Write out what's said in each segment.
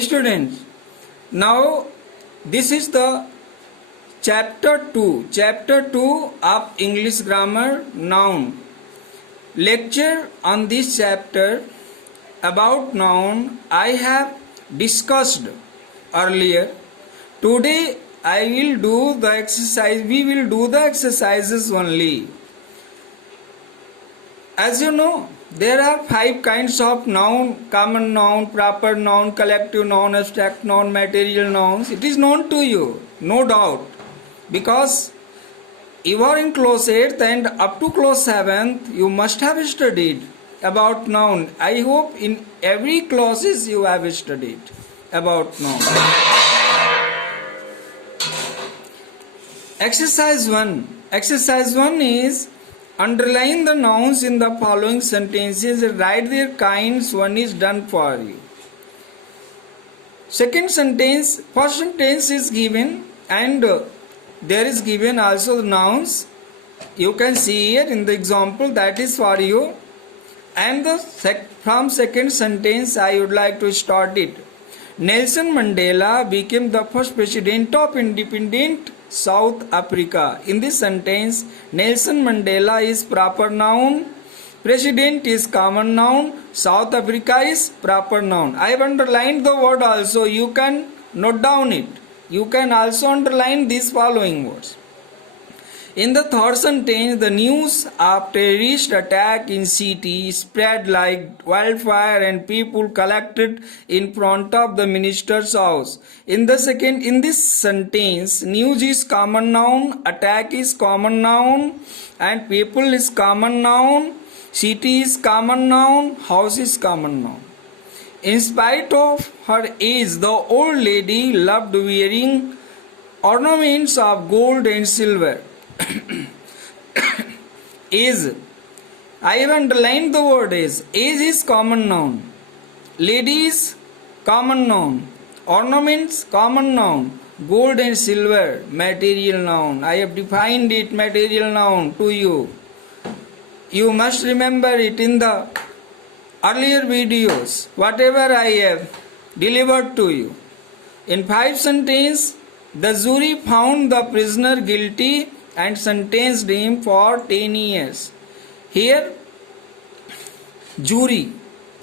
Students, now this is the chapter 2 of English grammar noun. Lecture on this chapter about noun I have discussed earlier. Today we will do the exercises only. As you know, there are 5 kinds of noun: common noun, proper noun, collective noun, abstract noun, material nouns. It is known to you, no doubt, because you are in class 8th and up to class 7th you must have studied about noun. I hope in every classes you have studied about noun. Exercise 1 is underline the nouns in the following sentences and write their kinds. One is done for you. First sentence is given and there is given also the nouns. You can see here in the example, that is for you. And from second sentence I would like to start it. Nelson Mandela became the first president of independent South Africa. In this sentence, Nelson Mandela is proper noun, president is common noun, South Africa is proper noun. I have underlined the word also. You can note down it. You can also underline these following words. In the third sentence, the news of terrorist attack in city spread like wildfire and people collected in front of the minister's house. In this sentence, news is common noun, attack is common noun, and people is common noun, city is common noun, house is common noun. In spite of her age, the old lady loved wearing ornaments of gold and silver. Age, I have underlined the word age. Age is common noun, lady is common noun, ornaments common noun, gold and silver material noun. I have defined it material noun to you. You must remember it in the earlier videos, whatever I have delivered to you. In 5 sentences, the jury found the prisoner guilty and sentenced him for 10 years. Here, jury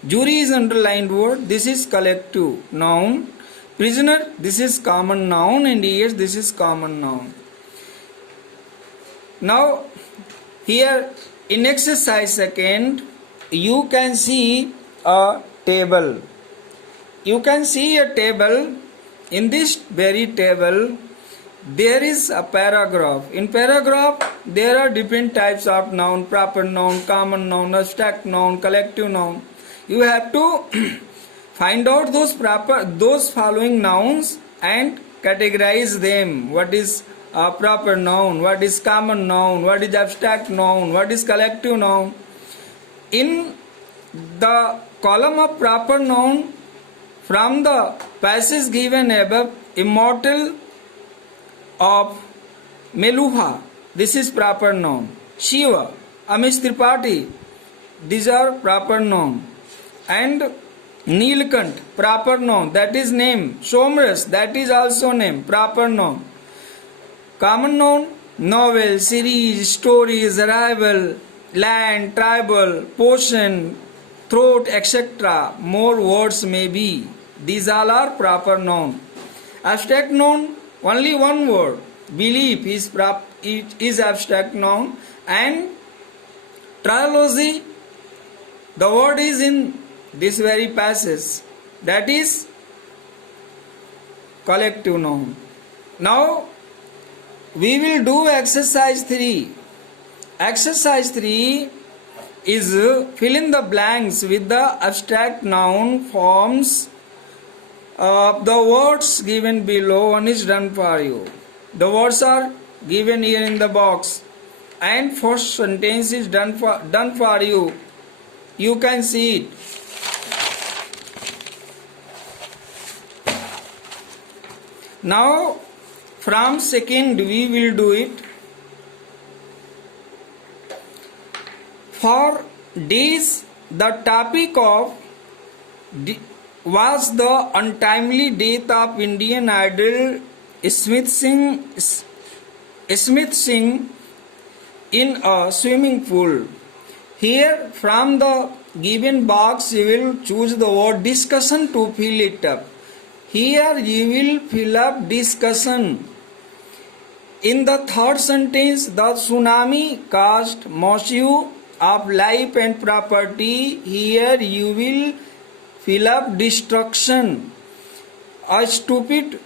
is underlined word. This is collective noun. Prisoner, this is common noun, and years, this is common noun. Now, here in exercise 2, you can see a table. You can see a table. In this very table, there is a paragraph. In paragraph, there are different types of noun: proper noun, common noun, abstract noun, collective noun. You have to find out those following nouns and categorize them. What is a proper noun? What is common noun? What is abstract noun? What is collective noun? In the column of proper noun, from the passage given above, immortal of Meluha, this is proper noun. Shiva, Amish Tripathi, these are proper noun. And Neelkant, proper noun, that is name. Somras, that is also name, proper noun. Common noun, novel, series, stories, arrival, land, tribal, portion, throat, etc. More words may be. These all are proper noun. Abstract noun, only one word. Belief is abstract noun, and trilogy, the word is in this very passage, that is collective noun. Now we will do exercise 3. Exercise 3 is fill in the blanks with the abstract noun forms. The words given below, one is done for you. The words are given here in the box, and first sentence is done for you. You can see it. Now from second we will do it. For days, the topic of was the untimely death of Indian idol Smith Singh in a swimming pool. Here, from the given box, you will choose the word discussion to fill it up. Here, you will fill up discussion. In the third sentence, the tsunami caused massive of life and property. Here, you will fill up destruction. A stupid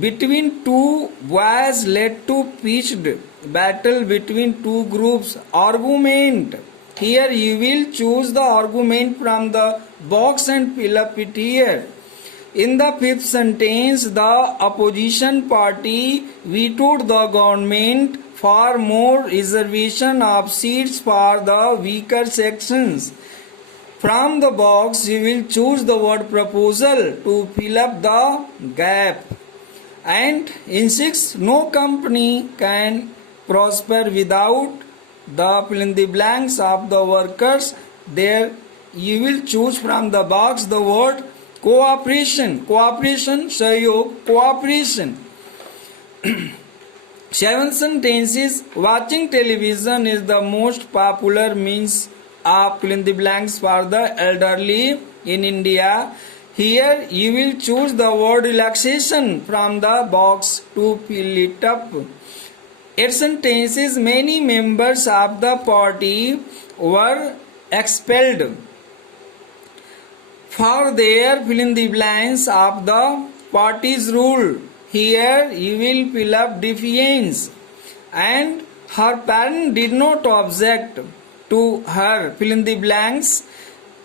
between two boys led to pitched battle between two groups. Argument. Here you will choose the argument from the box and fill up it here. In the fifth sentence, the opposition party vetoed the government for more reservation of seats for the weaker sections. From the box, you will choose the word proposal to fill up the gap. And in 6, no company can prosper without the fill in the blanks of the workers. There you will choose from the box the word cooperation. Cooperation, sahyog, cooperation. 7 sentences. Watching television is the most popular means of fill in the blanks for the elderly in India. Here you will choose the word relaxation from the box to fill it up. 8 sentences. Many members of the party were expelled for their fill in the blanks of the party's rule. Here you will fill up defiance. And her parent did not object to her fill in the blanks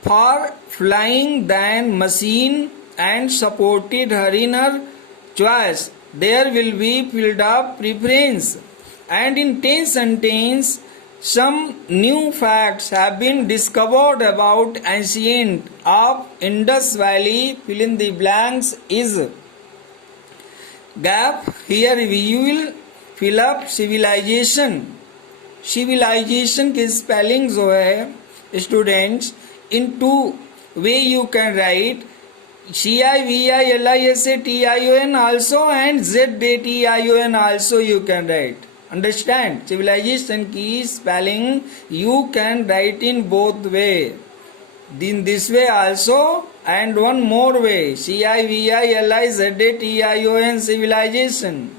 for flying than machine and supported her in her choice. There will be filled up preference. And in 10 sentences, some new facts have been discovered about ancient of Indus Valley. Fill in the blanks is gap. Here you will fill up civilization. Civilization की spelling जो है students, in two way you can write CIVILISATION also and ZATION also you can write. Understand? Civilization की spelling you can write in both way. In this way also and one more way, CIVILIZATION civilization.